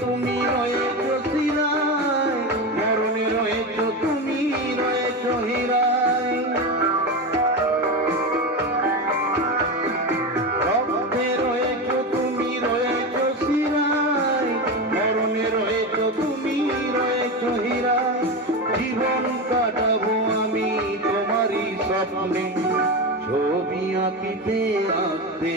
তুমি রয়েছ সিরায় মরণে রয়েছ তুমি রয়েছ হীরায় রক্তে রয়েছ তুমি রয়েছ সিরায় মরণে রয়েছ তুমি রয়েছ হীরায় জীবন কাটাবো আমি তোমারই স্বপ্নে। ছবি আঁকিতে আঁকতে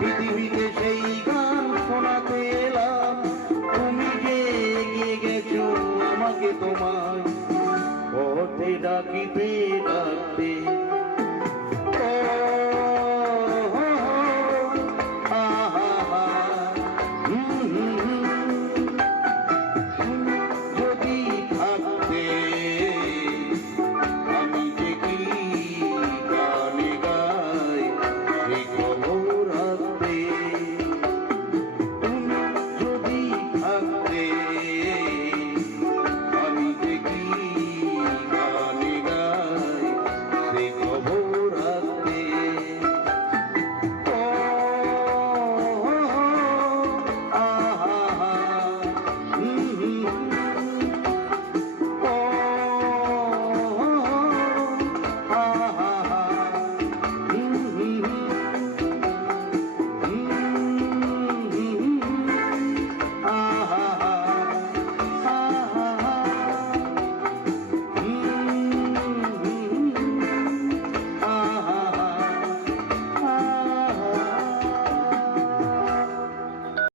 পৃথিবীতে সেই গান শোনাতে এলাম। তুমি যে এগিয়ে গেছো আমাকে তোমার পথে ডাকিতে ডাকতে